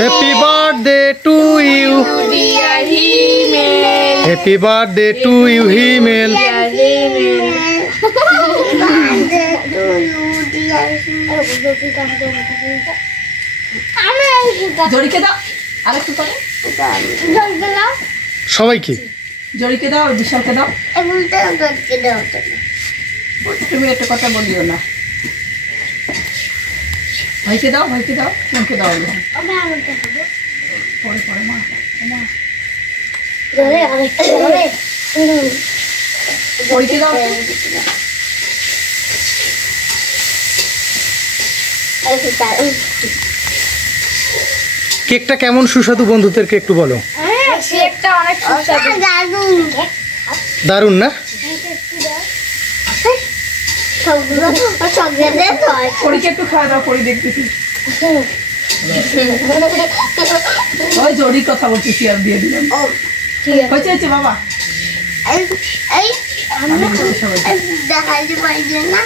Happy birthday to you. Dear Himel. Happy birthday to you, Himel. Dear Himel. জড়িকে দাও আরেকটু করে সবাইকে জড়িকে দাও আর বিশালকে দাও তুমি একটা কথা বলিও না ভাইকে দাও মনকে দাও পরে পরে মা জড়িকে দাও কেকটা কেমন সুস্বাদু বন্ধুদেরকে একটু বলো। কেকটা অনেক সুস্বাদু দারুণ না? পরীকে একটু খাওয়া দাও পরে দেখতেছি ওই জড়ির কথা বলতেছি আর দিয়ে দিলাম হয়েছে বাবা দেখাইতে পারলে না